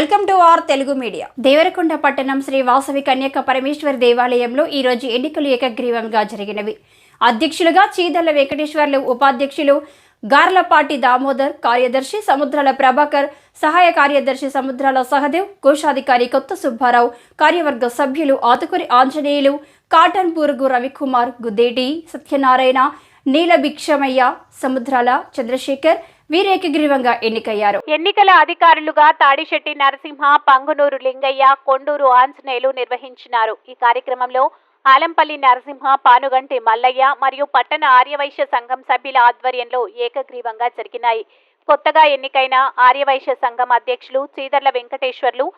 Welcome to R Telugu media. Devarakonda పట్టణం శ్రీ వాసవి కన్యక పరమేశ్వరి దేవాలయంలో ఈ రోజు ఎన్నికలు ఏకగ్రీవంగా జరిగినవి. అధ్యక్షులుగా చీదళ్ల వెంకటేశ్వర్లు, ఉపాధ్యక్షులు గార్లపాటి దామోదర్, కార్యదర్శి సముద్రాల ప్రభాకర్, సహాయ కార్యదర్శి సముద్రాల సహదేవ్, కోశాధికారి కొత్త సుబ్బారావు, కార్యవర్గ సభ్యులు ఆతుకూరి ఆంజనేయులు, కాటన్ బూరుగు రవికుమార్, గుద్దేటి సత్యనారాయణ, నీలభిక్షమయ్య, సముద్రాల చంద్రశేఖర్ వీరేకగ్రీవంగా ఎన్నికయ్యారు. ఎన్నికల అధికారులుగా తాడిశెట్టి నరసింహ, పంగునూరు లింగయ్య, కొండూరు ఆంజనేయులు నిర్వహించినారు. ఈ కార్యక్రమంలో ఆలంపల్లి నరసింహ, పానుగంటి మల్లయ్య మరియు పట్టణ ఆర్యవైశ్య సంఘం సభ్యుల ఆధ్వర్యంలో ఏకగ్రీవంగా జరిగినాయి. కొత్తగా ఎన్నికైన ఆర్యవైశ్య సంఘం అధ్యక్షులు చీదర్ల వెంకటేశ్వర్లు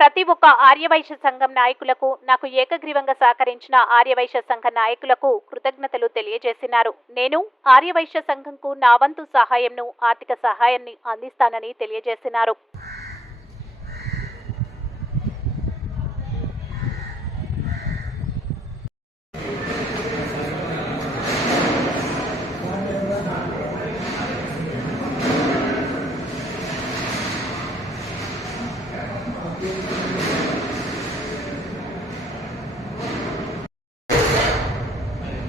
ప్రతి ఒక్క ఆర్యవైశ్య సంఘం నాయకులకు, నాకు ఏకగ్రీవంగా సహకరించిన ఆర్యవైశ్య సంఘ నాయకులకు కృతజ్ఞతలు తెలియజేసినారు. నేను ఆర్యవైశ్య సంఘంకు నా వంతు సహాయంను, ఆర్థిక సహాయాన్ని అందిస్తానని తెలియజేసినారు.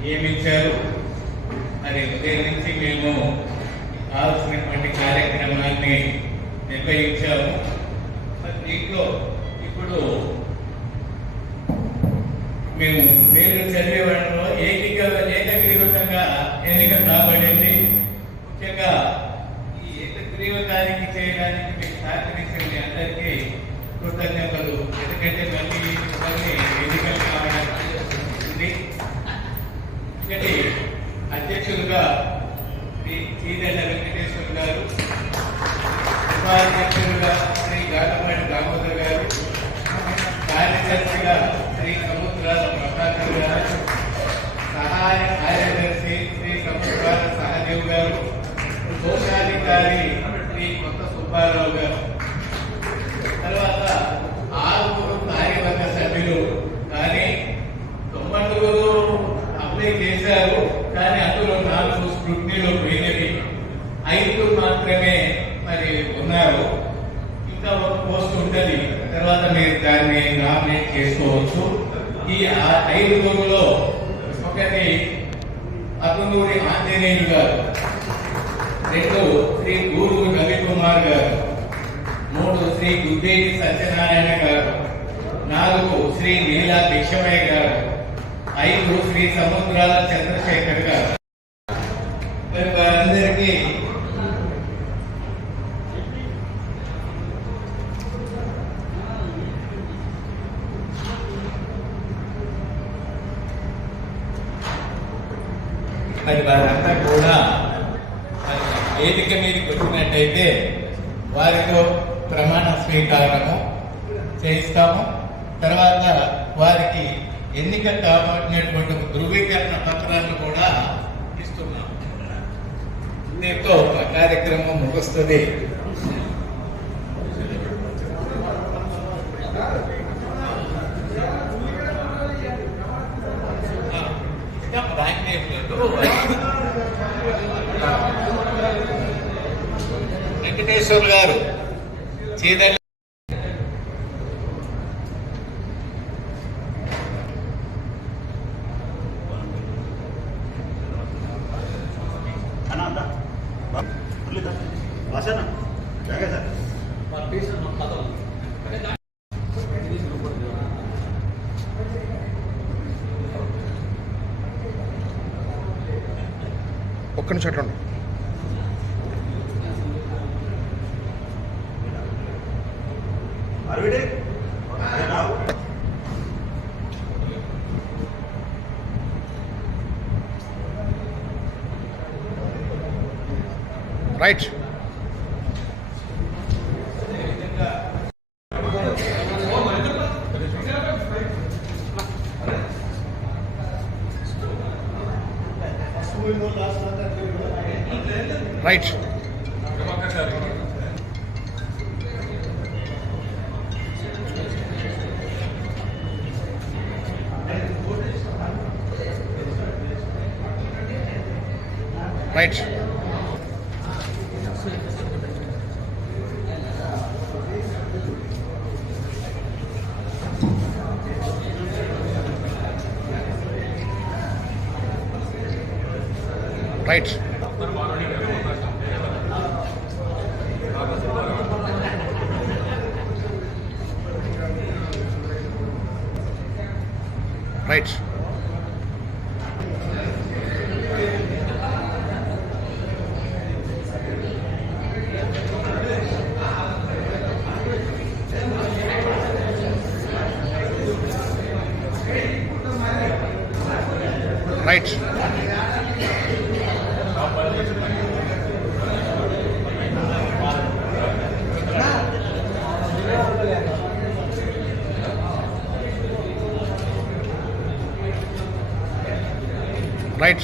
నియమించారు. మరి ఉదయం నుంచి మేము కావాల్సినటువంటి కార్యక్రమాన్ని నిర్వహించాము. మరి దీంట్లో ఇప్పుడు మేము పేరు చదివేవాళ్ళలో ఏకగ్రీవంగా ఎన్నిక కాబడింది. ముఖ్యంగా ఈ ఏకగ్రీవకానికి చేయడానికి మీకు సహకరించిన మీ అందరికీ కృతజ్ఞతలు. ఎందుకంటే మళ్ళీ ఎన్నికలు కావడానికి ఉంది. అధ్యక్షులుగా శ్రీ చీదళ్ల వెంకటేశ్వర గారు, ఉపాధ్యక్షులుగా శ్రీ గార్లపాటి దామోదర్ గారు, కార్యదర్శిగా శ్రీ సముద్రాల ప్రభాకర్ గారు, సహాయ కార్యదర్శి శ్రీ సముద్రాల సహదేవ్ గారు, కోశాధికారి శ్రీ కొత్త సుబ్బారావు గారు, తర్వాత 6 కార్యవర్గ సభ్యులు. కానీ 90 అప్లై చేశారు. కానీ అందులో 4 స్క్రూటినీలో పోయినవి, 5 మాత్రమే మరి ఉన్నారు. ఇంకా ఒక పోస్ట్ ఉంటుంది, తర్వాత మీరు దాన్ని నామినేట్ చేసుకోవచ్చు. ఈ 5లో ఒకటి అతనూరి ఆంజనేయులు గారు, 2 శ్రీ బూరుగు రవికుమార్ గారు, 3 శ్రీ గుద్దేటి సత్యనారాయణ గారు, 4 శ్రీ నీలభిక్షమయ్య గారు, 5 శ్రీ సముద్రాల చంద్రశేఖర్ గారు. వారందరికీ మరి వారంతా కూడా వేదిక మీదకి వచ్చినట్టయితే వారితో ప్రమాణ స్వీకారము చేయిస్తాము. తర్వాత వారికి ఎన్నిక కాబట్టినటువంటి ధృవీకరణ పత్రాలను కూడా ఇస్తున్నాం. దీంతో కార్యక్రమం ముగుస్తుంది. వెంకటేశ్వర్ గారు చీదళ్ల ఒక్క నిమిషం అట్లా right. Right. Right. Right right right right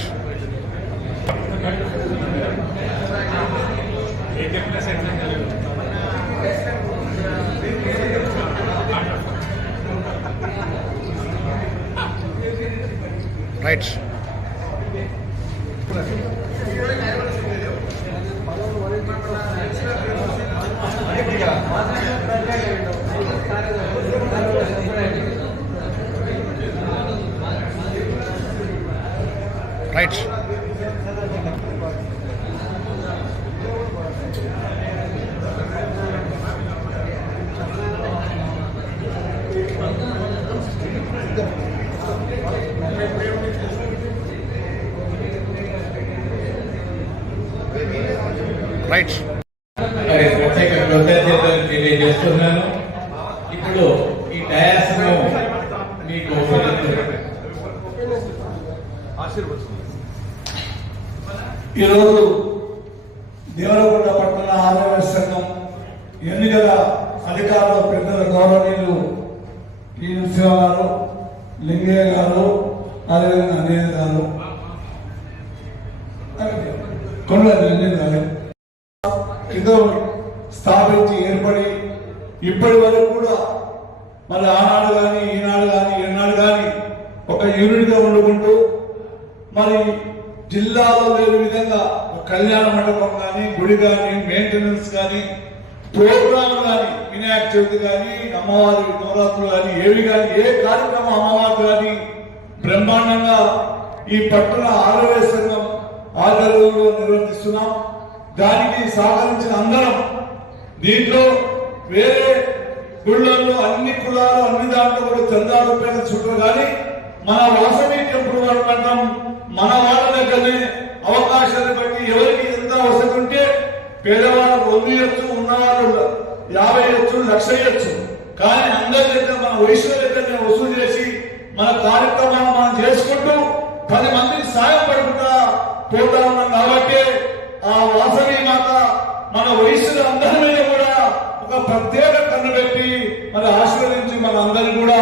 right right right మరి ప్రత్యేక కృతజ్ఞతలు తెలియజేస్తున్నాను. ఇప్పుడు ఈ డయాస్ ను మీకు ఈరోజు దేవరకొండ పట్టణ ఆదాయ సంఘం ఎన్నికల అధికారులు పెద్దల గౌరవనీయులు టి నరసింహ గారు, లింగయ్య గారు, అదేవిధంగా అనిల్ గారు, కొండ రంజిత్ గారు ఇద్దరు స్థాపించి ఏర్పడి ఇప్పటి వరకు కూడా మరి ఆనాడు కానీ ఈనాడు కానీ ఎన్నాడు కానీ ఒక యూనిట్గా వండుకుంటూ మరి జిల్లాలో లేని విధంగా కళ్యాణ మండపం కానీ, గుడి కానీ, మెయింటెనెన్స్ కానీ, ప్రోగ్రాం కానీ, వినాయక చవితి కానీ, అమ్మవారి నవరాత్రులు కానీ, ఏవి కానీ ఏ కార్యక్రమం అమ్మవారు కానీ బ్రహ్మాండంగా ఈ పట్టణ ఆరోగ్య సంఘం ఆధ్వర్యంలో నిర్వర్తిస్తున్నాం. దానికి సహకరించిన అందరం, దీంట్లో వేరే గుళ్ళల్లో అన్ని కులాలు అన్ని దాంట్లో కూడా చందా రూపాయలు చుట్టూ కానీ మన వాసవి టెంపుల్ అంటాం, మన వాళ్ళ దగ్గరనే అవకాశాన్ని బట్టి ఎవరికి ఎంత అవసరం ఉంటే పేదవాళ్ళు 100 ఇవ్వచ్చు, ఉన్నవాళ్ళు 50 ఇవ్వచ్చు, 1,00,000 ఇవ్వచ్చు. కానీ అందరి దగ్గర మన వయసుల దగ్గరనే వసూలు చేసి మన కార్యక్రమాన్ని మనం చేసుకుంటూ 10 మందికి సాయం పడుకుంటా పోతా ఉన్నాం. కాబట్టి ఆ వాసవి మాత మన వయసులో అందరి మీద కూడా ఒక ప్రత్యేక కన్ను పెట్టి మరి ఆశీర్వదించి మన అందరినీ కూడా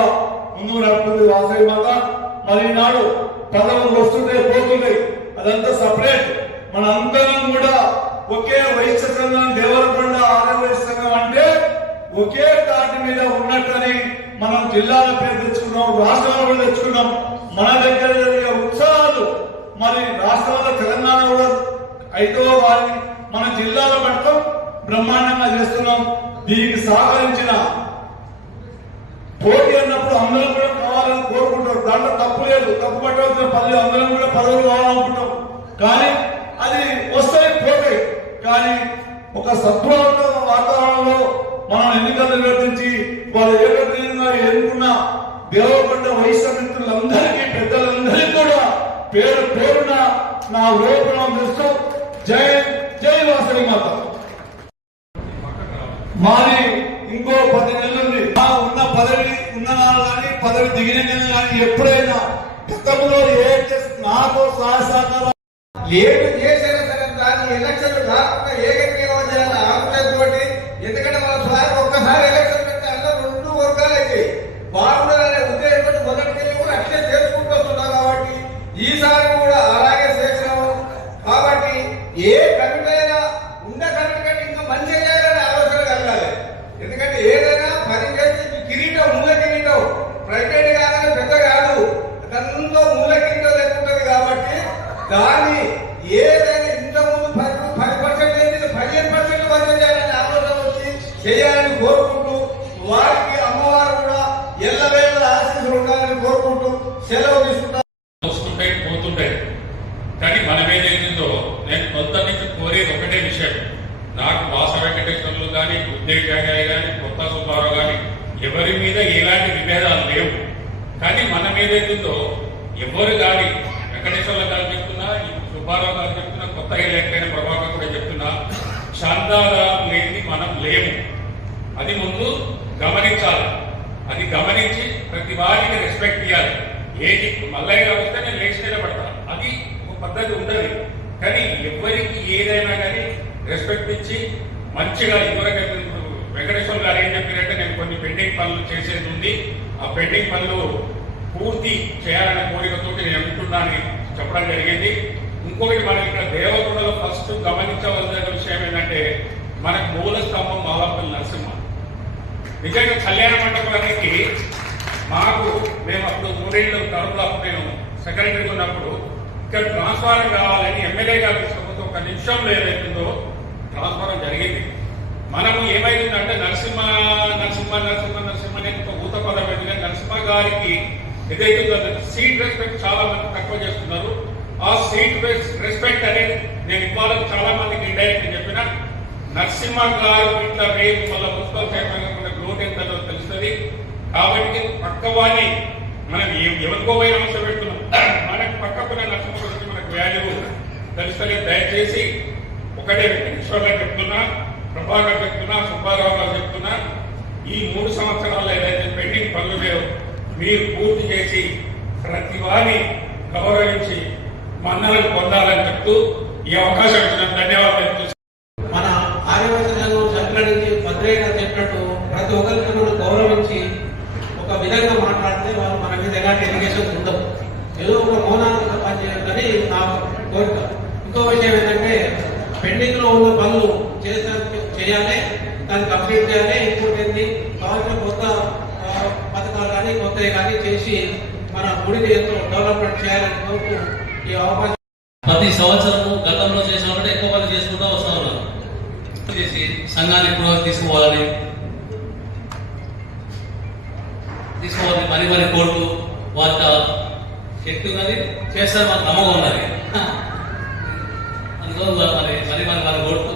ముందుకు నడుపుతుంది వాసవి మాత. మరి నాడు పదవులు వస్తుంటాయి పోతుంటాయి, అదంతా సపరేట్. మన అందరం కూడా ఒకే వైశ్య సంఘం దేవరకొండ ఆరోగ్య సంఘం అంటే ఒకే తాటి మీద ఉన్నట్టని మనం జిల్లాల పేరు తెచ్చుకున్నాం, రాష్ట్రాలు కూడా తెచ్చుకున్నాం. మన దగ్గర జరిగే ఉత్సవాలు మరి రాష్ట్రాల తెలంగాణ కూడా అయితే వారిని మన జిల్లాల పట్టం బ్రహ్మాండంగా చేస్తున్నాం. దీనికి సహకరించిన పోటీ అన్నప్పుడు అందరం కూడా కావాలని కోరుకుంటారు. దాంట్లో తప్పు లేదు, తప్పు పట్టవలసిన పనులు అందరం కూడా పదవులు కావాలనుకుంటాం. కానీ అది వస్తాయి పోతాయి. కానీ ఒక సద్భావంత వాతావరణంలో మనం ఎన్నికలు నిర్వర్తించి వాళ్ళు ఏకగ్రీవంగా ఎన్నుకున్న దేవరకొండ వైశ్య మిత్రులందరికీ పెద్దలందరికీ కూడా పేరు పేరున నా లోపల చేస్తూ జై జై వాసవి మాత. మాది ఇంకో 10 నెలలు ఉంది. ఉన్న పదవి ఉన్న కానీ పదవి దిగిన కానీ ఎప్పుడైనా గతంలో నాతో సహకారం ఏమి చేసినా సరే దాన్ని ఎలక్షన్లు కాకుండా ఏకగ్రీవం చేయాలని ఆలోచనతోటి, ఎందుకంటే మన సార్ ఒక్కసారి ఎలక్షన్ పెడితే అందరూ 2 వర్గాలు అయితే బాగుండాలనే ఉద్దేశంతో మొదటికెళ్ళి కూడా అట్లే చేసుకుంటూ వస్తున్నాం. కాబట్టి ఈసారి కూడా అలాగే చేసినాము. కాబట్టి ఏ కమిటీ అయినా ఉన్న కమిటీ కంటే ఇంకా మంచిగా చేయాలనే ఆలోచన కలగాలి. ఎందుకంటే ఏదైనా పని చేసి కిరీటం మూల కిరీటం ప్రైవేట్ కాదని పెద్ద కాదు, దానిలో మూల కిరీటం లేకుంటుంది. కాబట్టి దాన్ని ఏదైనా ఇంతకుముందు 10% లేదు 15% వర్గం చేయాలని ఆలోచన వచ్చి చేయాలని కోరుకుంటూ, వారికి అమ్మవారు కూడా ఎల్లవేళ ఆశీస్సులు ఉండాలని కోరుకుంటూ సెలవు తీసుకుంటాం. వస్తుంటాయి పోతుంటాయి. కానీ మనం ఏదైతుందో కానీ మనం ఏదైతుందో ఎవరు కానీ వెంకటేశ్వర్ల గారు చెప్తున్నా, సుబ్బారావు గారు చెప్తున్నా, కొత్తగా ఎలక్ట్ అయిన ప్రభాకర్ కూడా చెప్తున్నా, శాంతారాం లేని మనం లేము. అది ముందు గమనించాలి. అది గమనించి ప్రతి వారికి రెస్పెక్ట్ ఇవ్వాలి. ఏది మల్లయ్య గారు వస్తే నేను లేచి నిలబడతాను, అది ఒక పద్ధతి ఉండదు. కానీ ఎవరికి ఏదైనా కానీ రెస్పెక్ట్ ఇచ్చి మంచిగా ఇవ్వరకైతే వెంకటేశ్వర గారు ఏం చెప్పారంటే, నేను కొన్ని పెండింగ్ పనులు చేసేది ఉంది, ఆ పెండింగ్ పనులు పూర్తి చేయాలనే కోరికతోటి నేను అంటున్నానని చెప్పడం జరిగింది. ఇంకొకటి మనం ఇక్కడ దేవకొండలో ఫస్ట్ గమనించవలసిన విషయం ఏంటంటే, మనకు మూల స్తంభం మాలపల్లి నరసింహ. నిజంగా కళ్యాణ మండపానికి మేము అప్పుడు 3 ఏళ్ళు తరపులో నేను సెక్రటరీగా ఉన్నప్పుడు ఇక్కడ ట్రాన్స్ఫారం కావాలని ఎమ్మెల్యే గారు తీసుకపోతే ఒక నిమిషంలో ఏదైతుందో ట్రాన్స్ఫారం జరిగింది. మనము ఏమైందంటే నరసింహ నరసింహ నరసింహ నరసింహ అనేది ఒక ఊత పదం పెట్టిన నరసింహ గారికి ఏదైతుందో సీట్ రెస్పెక్ట్ చాలా మంది తక్కువ చేస్తున్నారు. ఆ సీట్ రెస్పెక్ట్ అనేది నేను ఇవాళ చాలా మందికి ఇండైరెక్ట్ చెప్పిన, నరసింహ గారు ఇట్లా రేపు మళ్ళీ మున్సిపల్ చైర్మన్ మనకు లోటు ఎంతలో తెలుస్తుంది. కాబట్టి పక్కవాన్ని మనం ఎవరికో పోయిన అంశం పెడుతున్నాం, మనకు పక్కకున్న నరసింహ గురించి మనకు వాల్యూ తెలుస్తుంది. దయచేసి ఒకటే ఈశ్వర్లో చెప్తున్నా, ప్రభాకర్ చెప్తున్నా, సుబ్బారావు గారు చెప్తున్నా, ఈ 3 సంవత్సరాలు ఏదైతే పెండింగ్ పనులు లేవు మీరు పూర్తి చేసి ప్రతి వారిని గౌరవించి మన్నలను పొందాలని చెప్తూ ఈ అవకాశం ఇచ్చిన ధన్యవాదాలు. మన ఆర్యవచనాలు సంక్రాంతి భద్రయ్య చెప్పినట్టు ప్రతి ఒక్కరికి మనం గౌరవించి ఒక విధంగా మాట్లాడితే వాళ్ళు మన మీద ఎలాంటి ఎలిగేషన్స్ ఉండవు. ఏదో ఒక మౌనాన్ని పనిచేయాలని నా కోరిక. ఇంకో విషయం ఏంటంటే, పెండింగ్ లో ఉన్న పనులు చేయాలి, దాన్ని కంప్లీట్ చేయాలి. ఇంకోటి ఏంటి, కావాల్సిన కొత్త పథకాలు కానీ కొత్తవి కానీ చేసి మన గుడిని ఎంతో డెవలప్మెంట్ చేయాలని కోరుతూ ఈ అవకాశం. ప్రతి సంవత్సరము గతంలో చేసిన కంటే ఎక్కువ పని చేసుకుంటూ వస్తా ఉన్నారు. చేసి సంఘాన్ని ఎక్కువ తీసుకోవాలి మరి కోర్టు వార్త శక్తి ఉన్నది, చేస్తారు మాకు నమ్మకం ఉన్నది. అందువల్ల మరి కోర్టు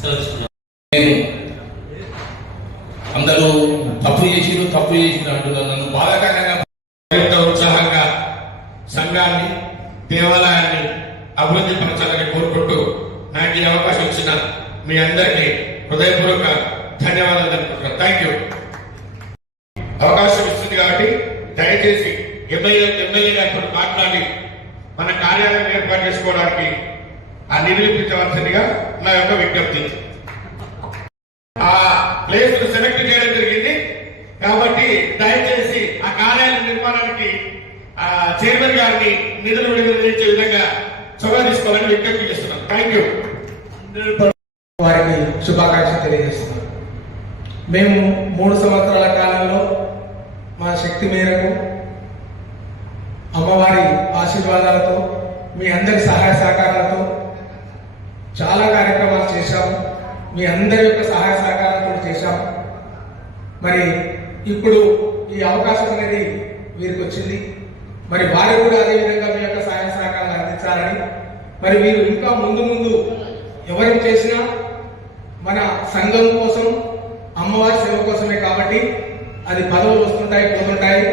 సెలవుస్తున్నాం. అందరూ తప్పు చేసిన అంటున్నారు. నన్ను బాధాకరంగా ఉత్సాహంగా సంఘాన్ని దేవాలయాన్ని అభివృద్ధి పరచాలని కోరుకుంటూ నాకు ఈ అవకాశం ఇచ్చిన మీ అందరికీ హృదయపూర్వక ధన్యవాదాలు తెలుపుతున్నాను. Thank you. అవకాశం ఇస్తుంది కాబట్టి దయచేసి ఎమ్మెల్యే గారితో మాట్లాడి మన కార్యాలయం ఏర్పాటు చేసుకోవడానికి ఆ నిరూపించవలసిందిగా నా యొక్క విజ్ఞప్తి. ఆ ప్లేస్ సెలెక్ట్ చేయడం జరిగింది కాబట్టి దయచేసి ఆ కార్యాలయం నిర్మాణానికి చైర్మన్ గారిని నిధులు విడుదల చేసే విధంగా చొరవ తీసుకోవాలని విజ్ఞప్తి చేస్తున్నాను. Thank you. వారికి శుభాకాంక్షలు తెలియజేస్తున్నాను. మేము 3 సంవత్సరాల కాలంలో మా శక్తి మేరకు అమ్మవారి ఆశీర్వాదాలతో మీ అందరి సహాయ సహకారాలతో చాలా కార్యక్రమాలు చేశాము. మీ అందరి యొక్క సహాయ సహకారాలతో చేశాము. మరి ఇప్పుడు ఈ అవకాశం అనేది వీరికి వచ్చింది. మరి వారు కూడా అదేవిధంగా మీ యొక్క సహాయ సహకారాలు అందించాలని, మరి మీరు ఇంకా ముందు ఎవరికి చేసినా మన సంఘం కోసం అమ్మవారి సేవ కోసమే కాబట్టి అది పదవులు వస్తుంటాయి పోతుంటాయి.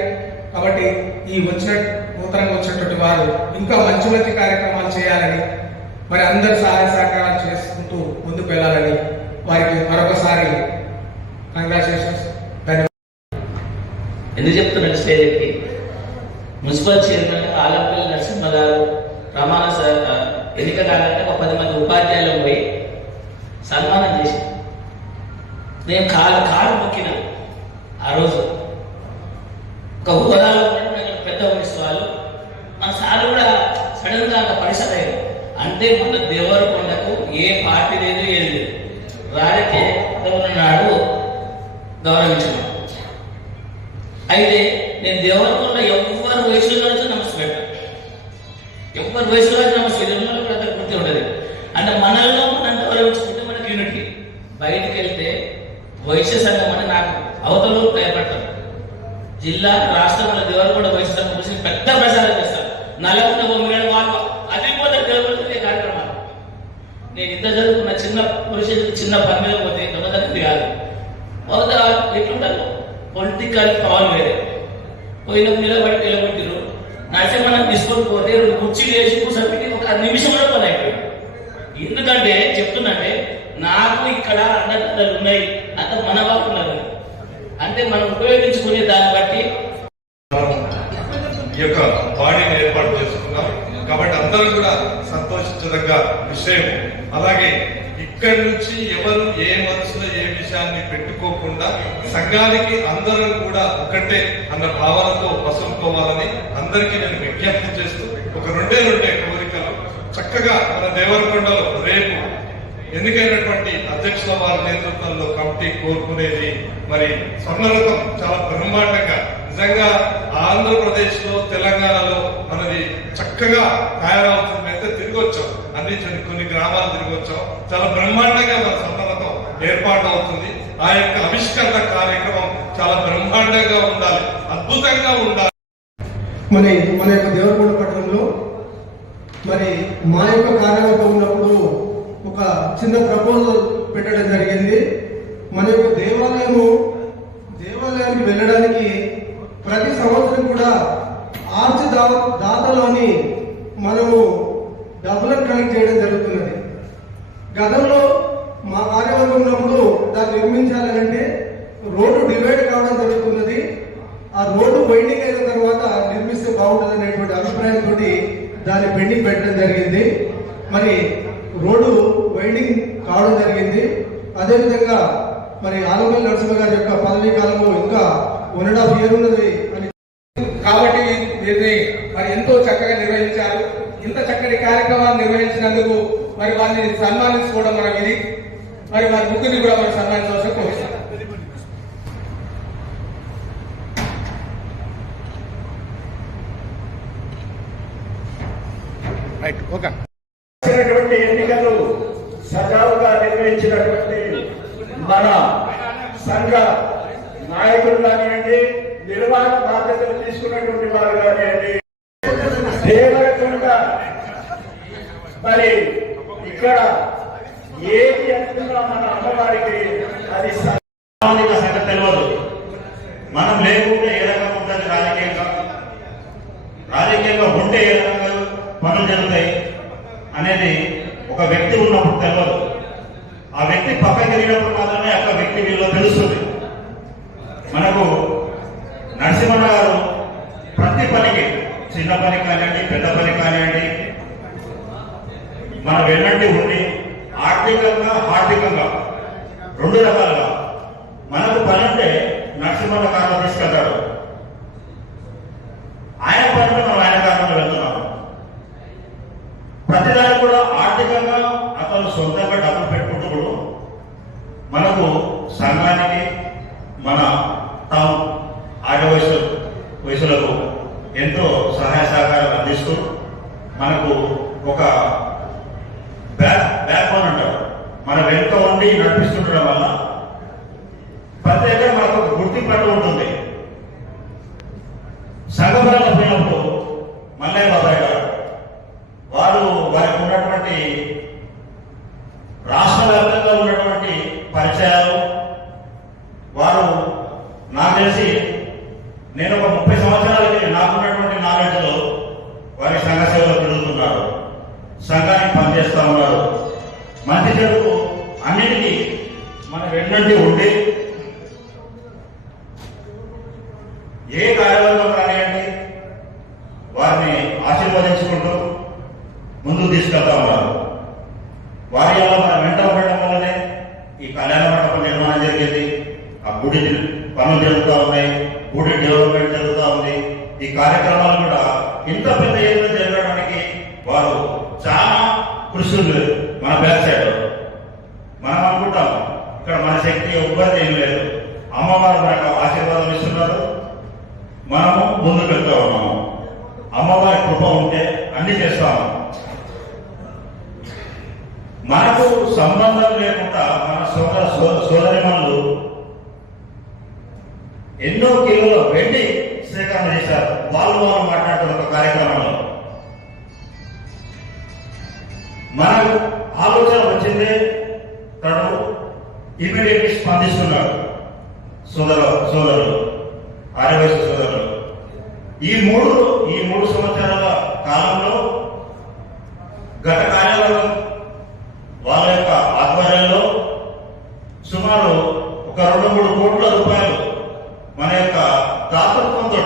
కాబట్టి ఈ నూతనంగా వచ్చినటువంటి వారు ఇంకా మంచి కార్యక్రమాలు చేయాలని, మరి అందరు సహాయ సహకారాలు చేసుకుంటూ ముందుకు వెళ్ళాలని వారికి మరొకసారి కంగ్రాచులేషన్స్. ఎందుకు చెప్తున్నాను స్టేజ్ ఎక్కి, మున్సిపల్ చైర్మన్ ఆలంపల్లి నరసింహ గారు ప్రమాణ ఎన్నిక కాలంటే ఒక 10 మంది ఉపాధ్యాయులు పోయి సన్మానం చేసి నేను కాలు మొక్కిన. ఆ రోజు ఒక హోదాలో పెద్ద వయసు వాళ్ళు మన సార్ కూడా సడన్ గా పరిసర అంటే మన దేవరకొండకు ఏ పార్టీ లేదు ఏది లేదు, రాజకీయ నాడు గౌరవించాను. అయితే నేను దేవరకొండ ఎవరి వయసులో నమస్తే పెట్టాను, ఎవరి వయసులో నమస్తే కూడా గుర్తు ఉండదు. అంటే మనల్లో మనం గౌరవించుకుంటే మనకి యూనిటీ. బయటికి వెళ్తే వైశ్య సంఘం అని నాకు అవతలు భయపడతారు. జిల్లా రాష్ట్రంలో దేవరకొండ వైశ్య సంఘం గురించి పెద్ద ప్రచారం చేస్తారు. నల్లకుండా మిలియన్ వాళ్ళు అది పోతే దేవరకొండ కార్యక్రమాలు. నేను ఇంత చదువుకున్న చిన్న పురుషులు చిన్న పని మీద పోతే ఇంత కాదు. ఎట్లుంటారు పొలిటికల్ పవర్ వేరే, పోయిన నిలబెట్టిరు. నరసింహని తీసుకొని పోతే 2 కుర్చీలు వేసి కూర్చోబెట్టి ఒక నిమిషంలో పని అయిపోయింది. ఎందుకంటే చెప్తున్నట్టే నాకు ఇక్కడ అన్నదాతలు ఉన్నాయి, అంత మన బాగున్నారు అంటే మనం ఉపయోగించుకునే దాన్ని బట్టి ఈ యొక్క బాడీని ఏర్పాటు చేసుకున్నాం. కాబట్టి అందరూ కూడా సంతోషించదగ్గ విషయం. అలాగే ఇక్కడి నుంచి ఎవరు ఏ మనసులో ఏ విషయాన్ని పెట్టుకోకుండా సంఘానికి అందరూ కూడా ఒకటే అన్న భావనతో వసూలుకోవాలని అందరికీ నేను విజ్ఞప్తి చేస్తూ ఒక రెండే కోరికలు చక్కగా మన దేవరకొండలో రేపు ఎన్నికైనటువంటి అధ్యక్షుల వారి నేతృత్వంలో కమిటీ కోరుకునేది మరి స్వర్ణరథం చాలా బ్రహ్మాండంగా నిజంగా ఆంధ్రప్రదేశ్ లో తెలంగాణలో మనది చక్కగా తయారవుతుంది. అయితే తిరిగి వచ్చాం, కొన్ని గ్రామాలు తిరిగి వచ్చాం. చాలా బ్రహ్మాండంగా మన స్వర్ణరథం ఏర్పాటు అవుతుంది. ఆ యొక్క ఆవిష్కరణ కార్యక్రమం చాలా బ్రహ్మాండంగా ఉండాలి, అద్భుతంగా ఉండాలి. మన యొక్క దేవరకొండ పట్టణంలో మరి మా యొక్క కార్యవర్గం ఉన్నప్పుడు ఒక చిన్న ప్రపోజల్ పెట్టడం జరిగింది. మన యొక్క దేవాలయానికి వెళ్ళడానికి ప్రతి సంవత్సరం కూడా ఆర్చ్ దాతలోని మనము డబ్బులను కలెక్ట్ చేయడం జరుగుతున్నది. గతంలో మా కార్యవర్గం ఉన్నప్పుడు దాన్ని నిర్మించాలంటే రోడ్డు డివైడ్ కావడం జరుగుతున్నది. ఆ రోడ్డు వైండింగ్ అయిన తర్వాత నిర్మిస్తే బాగుంటుంది అనేటువంటి అభిప్రాయంతో దాన్ని పెండింగ్ పెట్టడం జరిగింది. మరి రోడ్డు వైండింగ్ కావడం జరిగింది. అదేవిధంగా మరి ఆలమల్లి నరసింహ గారి యొక్క పదవీ కాలము ఇంకా 1.5 years ఉన్నది అని కాబట్టి దీన్ని మరి ఎంతో చక్కగా నిర్వహించారు. ఇంత చక్కటి కార్యక్రమాన్ని నిర్వహించినందుకు మరి వారిని సన్మానించుకోవడం మన విధి. మరి వారి ముగ్గురిని కూడా మనం సన్మానించవలసిన కోరుతున్నాం. Right, okay. ఎన్నికలు సజావుగా నిర్వహించినటువంటి మన సంఘ నాయకులు కానివ్వండి, నిర్వహణ బాధ్యతలు తీసుకున్నటువంటి వారు కానివ్వండి, దేవరకొండ మరి ఇక్కడ ఏది అనుకున్నా మన అమ్మవారికి అది సంగతి తెలియదు. మనం లేకుంటే ఏ రకంగా ఉంటుంది రాజకీయంగా ఉంటే ఏ రకంగా పనులు జరుగుతాయి అనేది ఒక వ్యక్తి ఉన్నప్పుడు తెలియదు. ఆ వ్యక్తి పక్కకి వెళ్ళినప్పుడు మాత్రమే ఆ వ్యక్తి వీళ్ళు తెలుస్తుంది. మనకు నరసింహన్న గారు ప్రతి పనికి, చిన్న పని కానివ్వండి, పెద్ద పని కానివ్వండి, మన వెన్నంటి ఉండి ఆర్థికంగా హార్దికంగా 2 రకాలుగా మనకు పని అంటే నరసింహన్న కారులో తీసుకెళ్తాడు. ఆయన పనిలో మనం ఆయన కారులో వెళ్తున్నాం. ప్రతిదానికి కూడా ఆర్థికంగా అతను సొంతంగా డబ్బులు పెట్టుకుంటూ మనకు సంఘానికి మన తాము ఆర్య వయసులకు ఎంతో సహాయ సహకారాలు అందిస్తూ మనకు ఒక బ్యాక్ బోన్ అంటారు, మన వెనుక ఉండి నడిపిస్తుండడం వల్ల ప్రత్యేకంగా మనకు ఒక గుర్తింపు ఉంటుంది. సంఘపరంగా పోయినప్పుడు మల్లయ్య బాబాయ్ గారు వారికి ఉన్నటువంటి రాష్ట్ర వ్యాప్తంగా ఉన్నటువంటి పరిచయాలు, వారు నాకు తెలిసి నేను ఒక 30 సంవత్సరాలకి నాకున్నటువంటి నాలెడ్జ్లో వారి సంఘ సేవలో తిరుగుతున్నారు, సంఘానికి పనిచేస్తూ ఉన్నారు. మంచి చెడుకు అన్నిటికీ మన వెన్నంటి ఉండి ఏ కార్యవర్గం కానివ్వండి వారిని ఆశీర్వదించుకుంటూ ముందుకు తీసుకెళ్తా ఉన్నారు. వారి వల్ల మన వెంట ఉండడం వల్లనే ఈ కళ్యాణ మండపం నిర్మాణం జరిగింది. ఆ గుడి పనులు జరుగుతూ ఉన్నాయి, గుడి డెవలప్మెంట్ జరుగుతూ ఉంది. ఈ కార్యక్రమాలు కూడా ఇంత పెద్ద ఎత్తున జరగడానికి వారు చాలా కృషి ఉంది. మన బ్యాక్ సైడ్ మనం అనుకుంటాం ఇక్కడ మన శక్తి ఎవ్వరిది ఏం లేదు, అమ్మవారు మనకు ఆశీర్వాదం ఇస్తున్నారు, మనము ముందుకు వెళ్తా ఉన్నాము. అమ్మవారి కృప ఉంటే అన్ని చేస్తాము. మనకు సంబంధం లేకుండా మన సోదరిమణులు ఎన్నో కిలోల వెండి సేకరణ చేశారు. వాళ్ళు మాట్లాడుతున్న ఒక కార్యక్రమంలో మనకు ఆలోచన వచ్చిందే తను ఇమీడియట్లీ స్పందిస్తున్నాడు. సోదరులు ఆర్యవైశ్య సోదరులు ఈ మూడు సంవత్సరాల కాలంలో గత కార్యాలయం వాళ్ళ యొక్క ఆధ్వర్యంలో సుమారు ఒక 2-3 కోట్ల రూపాయలు మన యొక్క దాతృత్వంతో